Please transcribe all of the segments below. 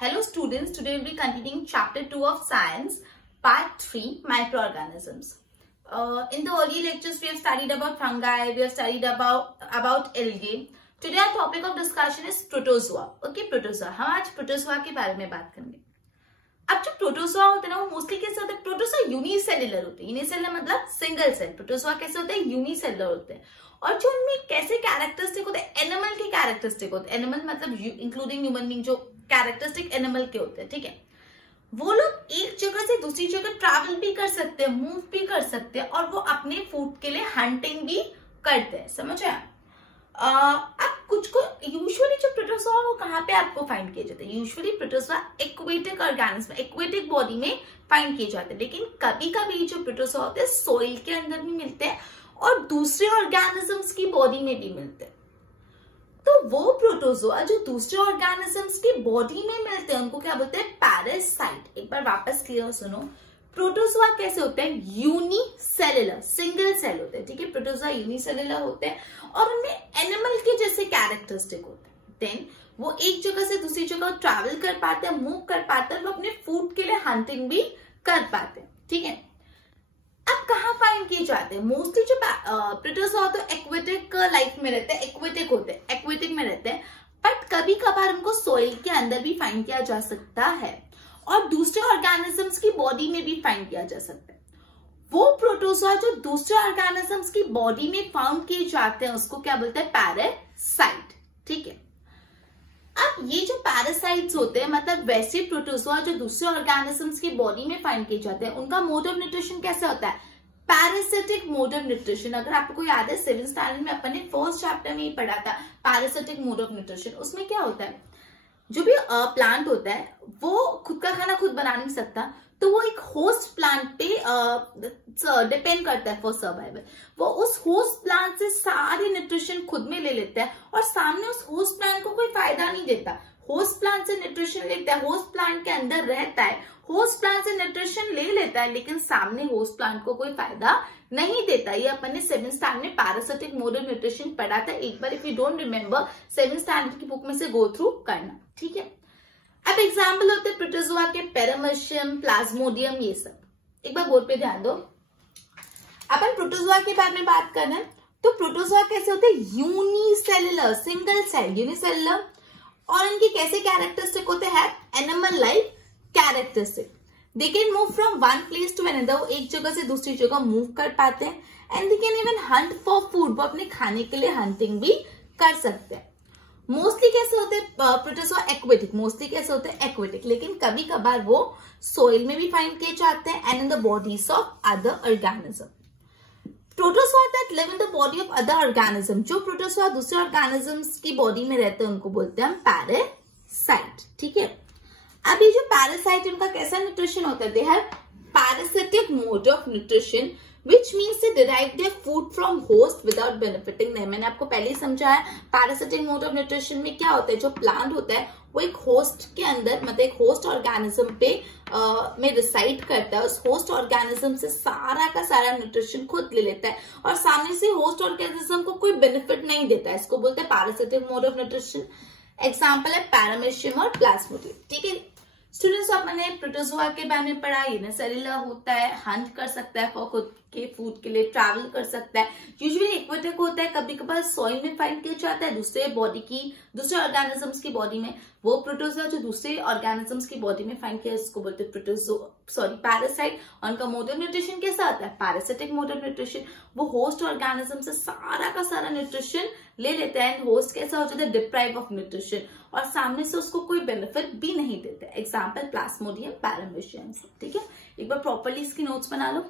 Hello students, today we'll be continuing chapter 2 of science, part 3, microorganisms. In the earlier lectures we have studied about fungi, we have studied about algae. Today our topic of discussion is protozoa. Okay, protozoa. हम आज protozoa के बारे में बात करेंगे. अब जो protozoa होते हैं ना वो मोस्टली कैसे होते हैं? प्रोटोजोआ यूनिसेलुलर होते हैं. यूनिसेलुलर मतलब सिंगल सेल. प्रोटोजोआ कैसे होते हैं? यूनिसेलुलर होते हैं. और जो उनमें कैसे कैरेक्टरिस्टिक होते हैं? एनिमल के कैरेक्टरिस्टिक होते हैं. एनिमल मतलब इंक्लूडिंग ह्यूमन बीइंग, जो कैरेक्टरिस्टिक एनिमल के होते हैं. ठीक है, वो लोग एक जगह से दूसरी जगह ट्रैवल भी कर सकते हैं, मूव भी कर सकते हैं, और वो अपने फूड के लिए हंटिंग भी करते हैं. समझ आया? अब कुछ को यूजुअली जो प्रोटोजोआ वो कहाँ पे आपको फाइंड किए जाते हैं? Usually protozoa aquatic organism, aquatic body में फाइंड किए जाते हैं. लेकिन कभी कभी जो प्रोटोजोआ होते हैं सोइल के अंदर भी मिलते हैं और दूसरे ऑर्गेनिजम्स की बॉडी में भी मिलते हैं. तो वो प्रोटोजोआ जो दूसरे ऑर्गेनिजम्स की बॉडी में मिलते हैं उनको क्या बोलते हैं? पैरासाइट. एक बार वापस क्लियर सुनो. प्रोटोजोआ कैसे होते हैं? यूनिसेलुलर, सिंगल सेल होते हैं. ठीक है, प्रोटोजोआ यूनिसेलुलर होते हैं और उनमें एनिमल के जैसे कैरेक्टरिस्टिक होते हैं. देन वो एक जगह से दूसरी जगह ट्रैवल कर पाते हैं, मूव कर पाते हैं, वो अपने फूड के लिए हंटिंग भी कर पाते हैं. ठीक है, अब कहाँ फाइंड किए जाते हैं? मोस्टली जो प्रोटोजोआ होते हैं एक्वेटिक लाइफ में रहते हैं, एक्वेटिक होते हैं, एक्वेटिक में रहते हैं. बट कभी कभार उनको सोइल के अंदर भी फाइंड किया जा सकता है और दूसरे ऑर्गेनिजम्स की बॉडी में भी फाइंड किया जा सकता है. वो प्रोटोजोआ जो दूसरे ऑर्गेनिजम्स की बॉडी में फाउंड किए जाते हैं उसको क्या बोलते हैं? पैरासाइट. ठीक है, अब ये जो पैरासाइट्स होते हैं मतलब वैसे प्रोटोजोआ जो दूसरे ऑर्गेनिजम्स की बॉडी में फाइंड किए जाते हैं उनका मोड ऑफ न्यूट्रिशन कैसे होता है? Parasitic mode of nutrition. अगर आपको याद है 7th स्टैंडर्ड में अपन ने फर्स्ट चैप्टर में ही पढ़ा था पैरासिटिक मोड ऑफ न्यूट्रिशन. उसमें क्या होता है? जो भी प्लांट होता है वो खुद का खाना खुद बना नहीं सकता, तो वो एक होस्ट प्लांट पे डिपेंड करता है फॉर सर्वाइवल. वो उस होस्ट प्लांट से सारे न्यूट्रिशन खुद में ले लेता है और सामने उस होस्ट प्लांट को कोई फायदा नहीं देता. होस्ट प्लांट से न्यूट्रिशन लेता है, होस्ट प्लांट के अंदर रहता है, होस्ट प्लांट से न्यूट्रिशन ले लेता है, लेकिन सामने होस्ट प्लांट को कोई फायदा नहीं देता. ये अपन ने 7th स्टैंडर्ड में पैरासिटिक मोड ऑफ न्यूट्रिशन पढ़ा था. एक बार if you don't remember 7th standard की बुक में से गो थ्रू करना. ठीक है, अब एग्जाम्पल होते हैं प्रोटोजोआ के पेरामेशियम, प्लाज्मोडियम, ये सब. एक बार बोर्ड पे ध्यान दो. अपन प्रोटोजोआ के बारे में बात कर रहे हैं. तो प्रोटोजोआ कैसे होते हैं? Unicellular, single cell, unicellular. और इनके कैसे कैरेक्टरिस्टिक होते हैं? Animal like characteristic. They can move from one place to another. वो एक जगह से दूसरी जगह मूव कर पाते हैं. And they can even Hunt for food. वो अपने खाने के लिए हंटिंग भी कर सकते हैं. मोस्टली कैसे होते हैं प्रोटोजोआ? एक्वेटिक. मोस्टली कैसे होते हैं? एक्वेटिक. लेकिन कभी कभार वो सोइल में भी फाइंड किए जाते हैं and in the bodies of other organism. Protozoa that live in the body of other organism. जो प्रोटोजोआ दूसरे ऑर्गेनिजम्स की बॉडी में रहते हैं उनको बोलते हैं हम पैरासाइट. ठीक है, अब ये जो पैरासाइट उनका कैसा न्यूट्रिशन होता है? They have parasitic mode of nutrition which means they derive their food from host without benefiting them. मैंने आपको पहले ही समझाया पैरासिटिक मोड ऑफ न्यूट्रिशन में क्या होता है. जो प्लांट होता है वो एक होस्ट के अंदर मतलब एक होस्ट ऑर्गेनिज्म पे में रिसाइड करता है. उस होस्ट ऑर्गेनिज्म से सारा का सारा न्यूट्रिशन खुद ले लेता है और सामने से होस्ट ऑर्गेनिज्म को कोई बेनिफिट नहीं देता है. इसको बोलते हैं parasitic mode of nutrition. Example है पैरामेशियम और प्लाज्मोडियम. ठीक है स्टूडेंट्स, अपने प्रोटोजोआ के बारे में पढ़ा. यूनिसेलुलर होता है, हंट कर सकता है फॉर खुद के फूड के लिए, ट्रैवल कर सकता है. यूजुअली एक्वेटिक होता है, कभी कभार सॉइल में फाइंड किया जाता है दूसरे ऑर्गेनिजम्स की बॉडी में. वो प्रोटोजोआ जो दूसरे ऑर्गेनिजम्स की बॉडी में फाइंड किया उसको बोलते हैं पैरासाइट. और उनका मोड ऑफ न्यूट्रिशन कैसा आता है? Parasitic mode of nutrition. वो होस्ट ऑर्गेनिज्म से सारा का सारा न्यूट्रिशन ले लेता है एंड होस्ट कैसा हो जाता है? डिप्राइव ऑफ न्यूट्रिशन और सामने से उसको कोई बेनिफिट भी नहीं देता है. Example plasmodium, paramecium. ठीक है, एक बार प्रॉपर्ली इसकी नोट्स बना लो.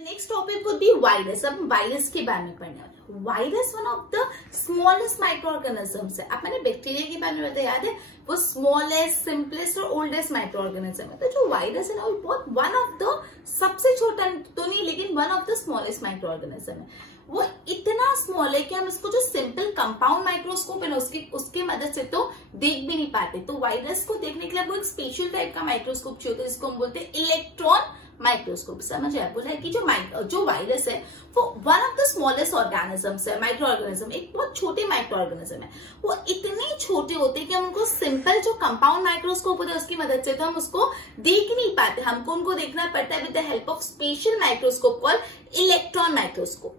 Next topic would be virus. अब वायरस के बारे में पढ़ने वाले हैं. Virus one of the smallest micro organisms है. अपने बैक्टीरिया के बारे में बताया याद है? वो स्मॉलेस्ट, सिंपलेस्ट और ओल्डेस्ट माइक्रो ऑर्गेनिज्म है। तो जो वायरस है ना वो बहुत वन ऑफ द, सबसे छोटा तो नहीं लेकिन one of the smallest micro organism है। वो इतना स्मॉल है कि हम इसको जो सिंपल कंपाउंड माइक्रोस्कोप है ना उसके मदद से तो देख भी नहीं पाते। तो वायरस को देखने के लिए वो एक स्पेशल टाइप का माइक्रोस्कोप चाहिए होता है जिसको हम बोलते हैं इलेक्ट्रॉन माइक्रोस्कोप। समझ आया? बोला है कि जो वायरस है वो one of the smallest organisms है, माइक्रो ऑर्गेनिज्म, एक बहुत छोटे माइक्रो ऑर्गेनिज्म है। वो इतने छोटे होते हैं कि हम उनको सिंपल जो कंपाउंड माइक्रोस्कोप होता है उसकी मदद से तो हम उसको देख नहीं पाते, हमको उनको देखना पड़ता है with the help of special microscope called electron microscope.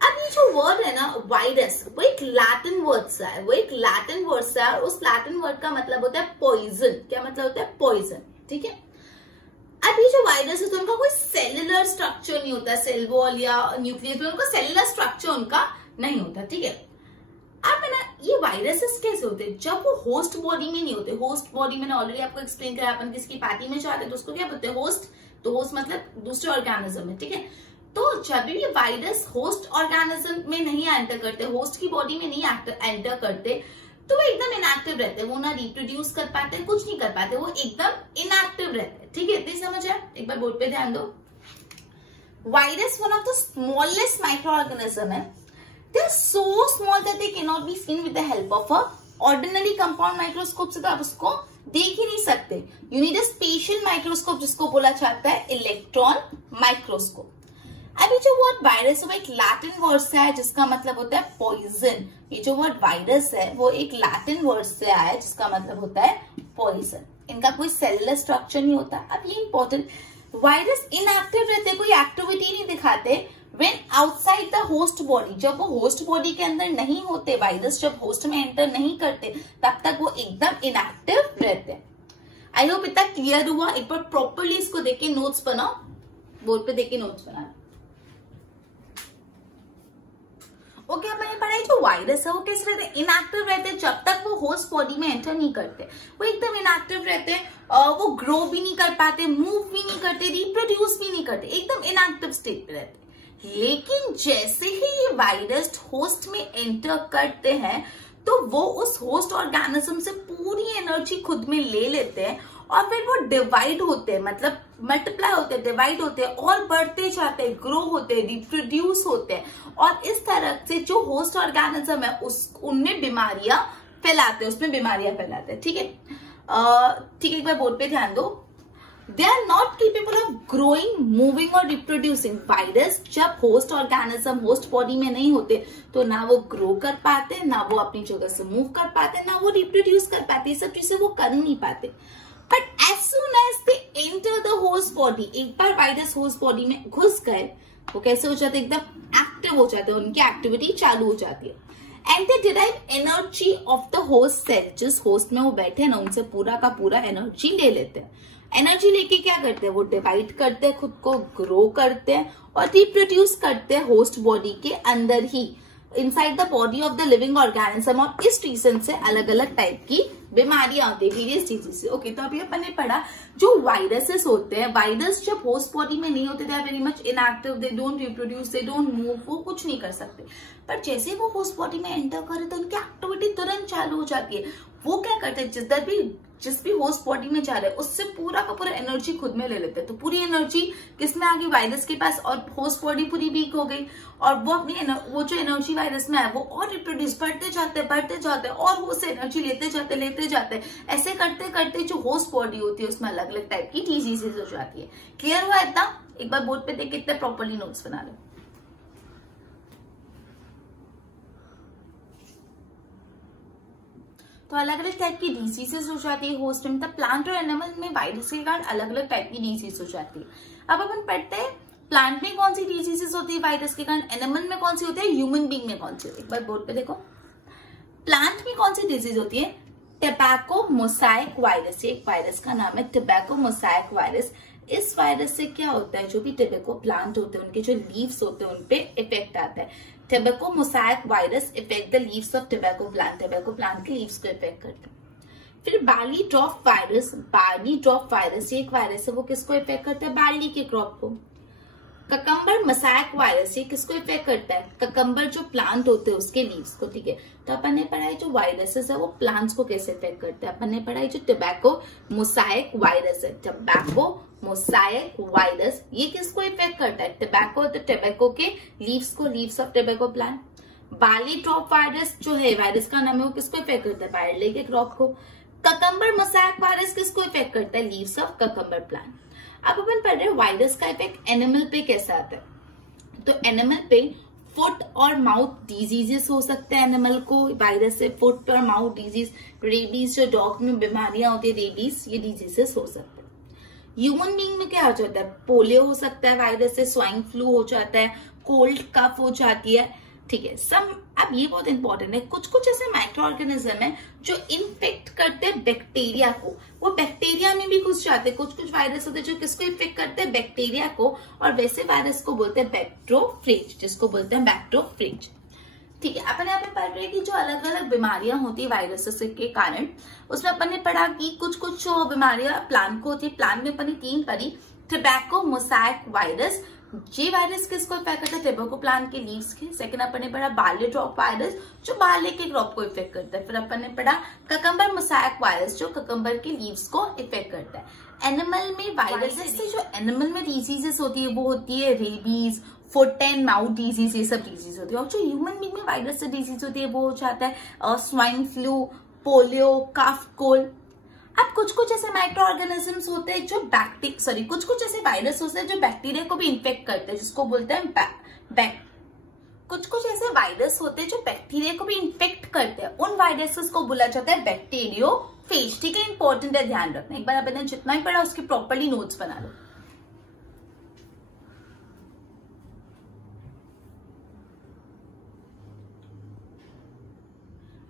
अब ये जो वर्ड है ना वायरस, वो एक लैटिन वर्ड से है, वो एक लैटिन वर्ड से है और उस लैटिन वर्ड का मतलब होता है पॉइजन। क्या मतलब होता है? पॉइजन। ठीक है। अब ये जो वायरस है तो उनका कोई सेलुलर स्ट्रक्चर नहीं होता, सेल वॉल या न्यूक्लियस में उनका सेलुलर स्ट्रक्चर उनका नहीं होता। ठीक है। अब है ना ये वायरसेस कैसे होते हैं? जब वो होस्ट बॉडी में नहीं होते। होस्ट बॉडी मैंने ऑलरेडी आपको एक्सप्लेन किया, अपन किसकी पार्टी में जाते हैं तो उसको क्या बोलते हैं? होस्ट। तो होस्ट मतलब दूसरे ऑर्गेनिज्म है। ठीक है। तो जब भी वायरस होस्ट ऑर्गेनिज्म में नहीं एंटर करते, होस्ट की बॉडी में नहीं एंटर करते, तो वो एकदम इनएक्टिव रहते हैं। वो ना रिप्रोड्यूस कर पाते, कुछ नहीं कर पाते, वो एकदम इनएक्टिव रहते हैं। ठीक है, इतनी समझ है? एक बार बोर्ड पे ध्यान दो। Virus one of the smallest micro organism है। They are so small that they can not be seen with the help of a ordinary compound microscope से तो आप उसको देख ही नहीं सकते। You need a special microscope जिसको बोला जाता है इलेक्ट्रॉन माइक्रोस्कोप। अभी जो वर्ड वायरस है वो एक लैटिन वर्ड से है जिसका मतलब होता है पॉइजन। ये जो वर्ड वायरस है वो एक लैटिन वर्ड से आया है जिसका मतलब होता है पॉइजन। इनका कोई सेलुलर स्ट्रक्चर नहीं होता। अब ये इंपॉर्टेंट, वायरस इनएक्टिव रहते, कोई एक्टिविटी नहीं दिखाते when outside the host body. जब वो होस्ट बॉडी के अंदर नहीं होते, वायरस जब होस्ट में एंटर नहीं करते तब तक वो एकदम इनएक्टिव रहते। आई होप इतना क्लियर हुआ। एक बार प्रॉपरली इसको देख के नोट्स बनाओ, बोर्ड पे देख के नोट्स बनाओ। ओके, अब मैंने पढ़ा जो वायरस है वो कैसे रहते हैं? इनएक्टिव रहते हैं जब तक वो होस्ट बॉडी में एंटर नहीं करते। वो एकदम इनएक्टिव रहते हैं, वो ग्रो भी नहीं कर पाते, मूव भी नहीं करते, रिप्रोड्यूस भी नहीं करते, एकदम इनएक्टिव स्टेट पे रहते हैं। लेकिन जैसे ही ये वायरस होस्ट में एंटर करते हैं तो वो उस होस्ट ऑर्गेनिज्म से पूरी एनर्जी खुद में ले लेते हैं और फिर वो डिवाइड होते हैं, मतलब मल्टीप्लाई होते हैं, डिवाइड होते हैं और बढ़ते जाते हैं, ग्रो होते हैं, रिप्रोड्यूस होते हैं और इस तरह से जो होस्ट ऑर्गेनिज्म है उनमें बीमारियां फैलाते हैं, उसमें बीमारियां फैलाते हैं। ठीक है, ठीक है, एक बार बोर्ड पे ध्यान दो। They are not capable of growing, moving और रिप्रोड्यूसिंग। वायरस जब होस्ट ऑर्गेनिज्म होस्ट बॉडी में नहीं होते तो ना वो ग्रो कर पाते, ना वो अपनी जगह से मूव कर पाते, ना वो रिप्रोड्यूस कर पाते, ये सब चीजें वो कर नहीं पाते। But as soon as they enter the host body, एक बार वायरस होस्ट बॉडी में घुस गए, वो कैसे हो जाते? एकदम एक्टिव हो जाते हैं, उनकी एक्टिविटी चालू हो जाती है। And they derive energy of the host cell. जिस होस्ट में वो बैठे हैं ना उनसे पूरा का पूरा एनर्जी ले लेते हैं। एनर्जी लेके क्या करते हैं? वो डिवाइड करते हैं, खुद को ग्रो करते हैं और रिप्रोड्यूस करते हैं होस्ट बॉडी के अंदर ही, inside the body of the living organism. और इस रीजन से अलग अलग टाइप की बीमारियां होती है, वेरियस डिजीज। ओके, तो अभी अपन ने पढ़ा जो वायरसेस होते हैं, वायरस जब होस्ट बॉडी में नहीं होते, they are very much inactive, they don't reproduce, they don't move, वो कुछ नहीं कर सकते। पर जैसे वो होस्ट बॉडी में एंटर करे तो उनकी एक्टिविटी तुरंत चालू हो जाती है। वो क्या करते हैं? जिस भी होस्ट बॉडी में जा रहे हैं उससे पूरा का पूरा एनर्जी खुद में ले लेते हैं। तो पूरी एनर्जी किसमें आ गई? वायरस के पास, और होस्ट बॉडी पूरी वीक हो गई और वो जो एनर्जी वायरस में है वो और रिप्रोड्यूस बढ़ते जाते और वो से एनर्जी लेते जाते। ऐसे करते करते जो होस्ट बॉडी होती है उसमें अलग अलग टाइप की डिजीजेज हो जाती है। क्लियर हुआ इतना? एक बार बोर्ड पे देख के इतने प्रॉपरली नोट्स बना लो। तो अलग अलग टाइप की डिजीजेस हो जाती है होस्ट में। मतलब प्लांट और एनिमल में वायरस के कारण अलग अलग टाइप की डिजीज हो जाती है। अब अपन पढ़ते हैं प्लांट में कौन सी डिजीजेस होती है वायरस के कारण, एनिमल में कौन सी होती है, ह्यूमन बीइंग में कौन सी होती है। एक बार बोर्ड पे देखो, प्लांट में कौन सी डिजीज होती है? Tobacco mosaic virus. ये एक वायरस का नाम है, टोबैको मोसाइक वायरस। इस वायरस से क्या होता है? जो भी टोबैको प्लांट होते हैं उनके जो लीव्स होते हैं उनपे इफेक्ट आता है। Tobacco mosaic virus effect the leaves of tobacco plant. Tobacco plant के लीव्स को इफेक्ट करते हैं। फिर barley drop virus. Barley drop virus ये एक वायरस है, वो किसको इफेक्ट करता है? बार्ली के क्रॉप को। ककम्बर मोज़ेक वायरस, ये किसको इफेक्ट करता है? ककम्बर जो प्लांट होते हैं उसके लीव्स को, ठीक है। तो अपन ने पढ़ा है जो वायरसेस है वो प्लांट्स को कैसे इफेक्ट करते हैं। अपन ने पढ़ा है जो टोबैको मोज़ेक वायरस है, टोबैको मोज़ेक वायरस, ये किसको इफेक्ट करता है? टोबैको, तो टोबैको के लीव्स को, leaves of tobacco plant. Barley drop virus जो है, वायरस का नाम है, वो किसको इफेक्ट करता है? बार्ली के क्रॉप को। ककम्बर मोज़ेक वायरस किसको इफेक्ट करता है? Leaves of cucumber plant. अब अपन पढ़ रहे हैं वायरस का इफेक्ट एनिमल पे कैसा आता है। तो एनिमल पे फुट और माउथ डिजीजेस हो सकते हैं एनिमल को वायरस से, फुट और माउथ डिजीज, रेबीज, जो डॉग में बीमारियां होती है रेबीज, ये डिजीजेस हो सकते हैं। ह्यूमन बीइंग में क्या हो जाता है? पोलियो हो सकता है वायरस से, स्वाइन फ्लू हो जाता है, कोल्ड कफ हो जाती है, ठीक है। अब ये बहुत इंपॉर्टेंट है, कुछ कुछ ऐसे माइक्रो ऑर्गेनिज्म है जो इन्फेक्ट करते हैं बैक्टीरिया को, वो बैक्टीरिया में भी घुस जाते हैं। कुछ कुछ वायरस होते हैं जो किसको इन्फेक्ट करते हैं? बैक्टीरिया को, और वैसे वायरस को बोलते हैं बैक्टरोफेज, जिसको बोलते हैं बैक्टरोफेज, ठीक है। अपन यहाँ पे पढ़ रहे हैं कि जो अलग अलग बीमारियां होती है वायरसेस के कारण, उसमें अपन ने पढ़ा कि कुछ कुछ बीमारियां प्लांट को होती है। प्लांट में अपन ने 3 पढ़ी, टोबैको मोज़ेक वायरस, ये वायरस किसको इफेक्ट करता है? टोबैको प्लांट के लीव्स के। सेकंड अपन ने पढ़ा बार्ली ड्रॉप वायरस, जो बार्ली के क्रॉप को इफेक्ट करता है। फिर अपन ने पढ़ा ककम्बर मोज़ेक वायरस, जो ककम्बर के लीव्स को इफेक्ट करता है। एनिमल में वायरसेस से जो एनिमल में डिजीजेस होती है वो होती है rabies, foot and mouth disease, ये सब डिजीज होती है। और जो ह्यूमन बीइंग में वायरस से डिजीज होती है वो हो जाता है स्वाइन फ्लू, पोलियो, कफ, कोल्ड। अब कुछ कुछ ऐसे माइक्रो ऑर्गेनिजम्स होते हैं जो कुछ कुछ ऐसे वायरस होते हैं जो बैक्टीरिया को भी इन्फेक्ट करते हैं, जिसको बोलते हैं कुछ कुछ ऐसे वायरस होते हैं जो बैक्टीरिया को भी इन्फेक्ट करते हैं, उन वायरसेस को बोला जाता है बैक्टीरियोफेज, ठीक है। इंपॉर्टेंट है, ध्यान रखना। एक बार आपने जितना ही पढ़ा उसकी प्रॉपर्ली नोट्स बना लो।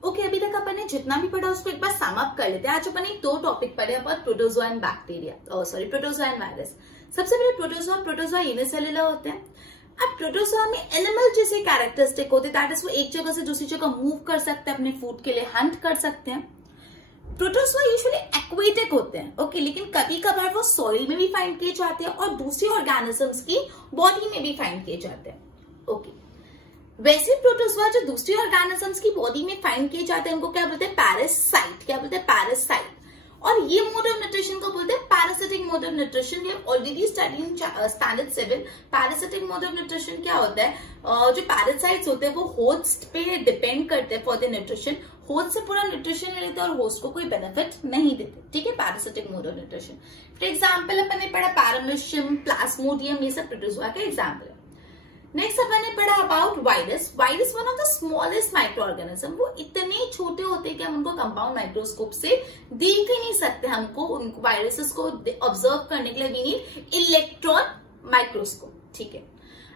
ओके, अभी तक अपन ने जितना भी पढ़ा उसको एक बार सम अप कर लेते हैं। आज अपन ने 2 टॉपिक पढ़े about protozoa and bacteria, protozoa and virus. सबसे पहले प्रोटोजोआ यूनिसेलुलर होते हैं। अब प्रोटोजोआ में एनिमल जैसे कैरेक्टरिस्टिक होते हैं, दैट इज वो एक जगह से दूसरी जगह मूव कर सकते हैं, अपने फूड के लिए हंट कर सकते हैं। प्रोटोजोआ यूजुअली एक्वेटिक होते हैं, ओके, लेकिन कभी कभार वो सॉइल में भी फाइंड किए जाते हैं और दूसरी ऑर्गेनिजम्स की बॉडी में भी फाइंड किए जाते हैं, ओके। वैसे प्रोटोजोआ जो दूसरी ऑर्गेनिजम्स की बॉडी में फाइंड किए जाते हैं उनको क्या बोलते हैं? पैरासाइट। क्या बोलते हैं? पैरासाइट। और ये मोड ऑफ न्यूट्रिशन को बोलते हैं parasitic mode of nutrition. We have already studied in standard 7। Parasitic mode of nutrition क्या होता है? जो पैरासाइट्स होते हैं वो होस्ट पे डिपेंड करते हैं फॉर द न्यूट्रिशन, होस्ट से पूरा न्यूट्रिशन ले लेते हैं और होस्ट को कोई बेनिफिट नहीं देते, ठीक है। Parasitic mode of nutrition, for example अपन ने पढ़ा पैरामीशियम, प्लाज्मोडियम, ये सब प्रोटोजोआ का एग्जाम्पल है। नेक्स्ट अपन ने पढ़ा about virus. Virus one of the smallest micro organism, वो इतने छोटे होते हैं कि हम उनको कंपाउंड माइक्रोस्कोप से देख ही नहीं सकते। हमको उन वायरसेस को ऑब्जर्व करने के लिए वी नीड इलेक्ट्रॉन माइक्रोस्कोप, ठीक है।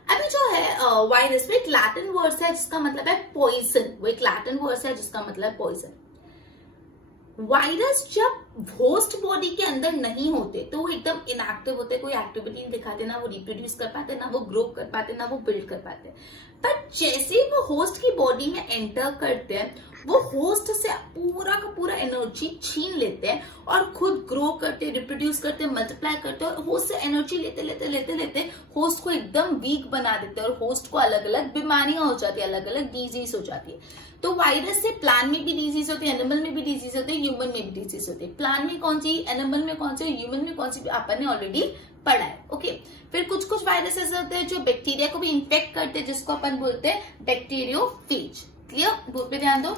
अभी जो है वायरस में एक लैटिन वर्ड है जिसका मतलब है पॉइजन, वो एक लैटिन वर्ड है जिसका मतलब पॉइजन। वायरस जब होस्ट बॉडी के अंदर नहीं होते तो वो एकदम इनएक्टिव होते, कोई एक्टिविटी नहीं दिखाते, ना वो रिप्रोड्यूस कर पाते, ना वो ग्रो कर पाते, ना वो बिल्ड कर पाते। पर जैसे ही वो होस्ट की बॉडी में एंटर करते हैं वो होस्ट से पूरा का पूरा एनर्जी छीन लेते हैं और खुद ग्रो करते, रिप्रोड्यूस करते, मल्टीप्लाई करते हैं और होस्ट से एनर्जी लेते लेते लेते लेते होस्ट को एकदम वीक बना देते हैं और होस्ट को अलग अलग बीमारियां हो जाती है, अलग अलग डिजीज हो जाती है। तो वायरस से प्लांट में भी डिजीज होती है, एनिमल में भी डिजीज होती है, ह्यूमन में भी डिजीज होती है। प्लांट में कौन सी, एनिमल में कौन सी, ह्यूमन में कौन सी, अपन ने ऑलरेडी पढ़ा है, ओके। फिर कुछ कुछ वायरसेस होते हैं जो बैक्टीरिया को भी इन्फेक्ट करते हैं, जिसको अपन बोलते हैं बैक्टीरियोफेज। क्लियर, बोर्ड पे ध्यान दो।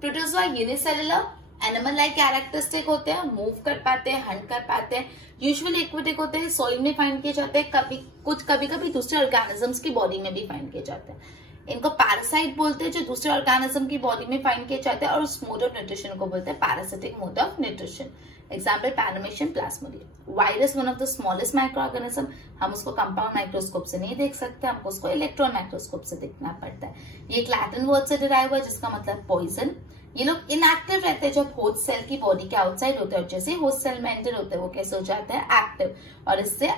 Protozoa unicellular, animal like characteristic होते हैं, मूव कर पाते हैं, हंट कर पाते हैं, यूजुअली एक्वेटिक होते हैं, सॉइल में फाइंड किए जाते हैं, कभी कभी दूसरे ऑर्गेनिजम्स की बॉडी में भी फाइंड किए जाते हैं। इनको पैरासाइट बोलते हैं जो दूसरे ऑर्गेनिज्म की बॉडी में फाइंड किए जाते हैं, और उस मोड ऑफ न्यूट्रिशन को बोलते हैं parasitic mode of nutrition. Example paramecium, Plasmodium. Virus one of the smallest micro organism, हम उसको कंपाउंड माइक्रोस्कोप से नहीं देख सकते, हमको उसको इलेक्ट्रॉन माइक्रोस्कोप से देखना पड़ता है। ये एक लैटिन वर्ड से डिराइव हुआ है जिसका मतलब पॉइजन। ये लोग इनएक्टिव रहते हैं जब होस्ट सेल की बॉडी के आउटसाइड होते हैं, और जैसे होस्ट सेल में एंटर होते हैं वो कैसे हो जाते हैं? एक्टिव। और इससे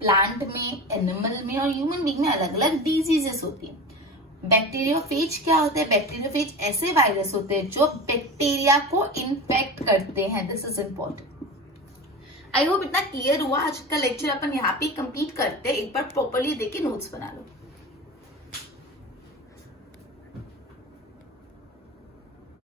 प्लांट में, एनिमल में और ह्यूमन बीइंग में अलग अलग डिजीजेस होती है। बैक्टीरियोफेज क्या होते हैं? बैक्टीरियोफेज ऐसे वायरस होते हैं जो बैक्टीरिया को इन्फेक्ट करते हैं, this is important. I hope इतना क्लियर हुआ। आज का लेक्चर अपन यहाँ पे कंप्लीट करते हैं। एक बार प्रॉपरली देख के नोट्स बना लो।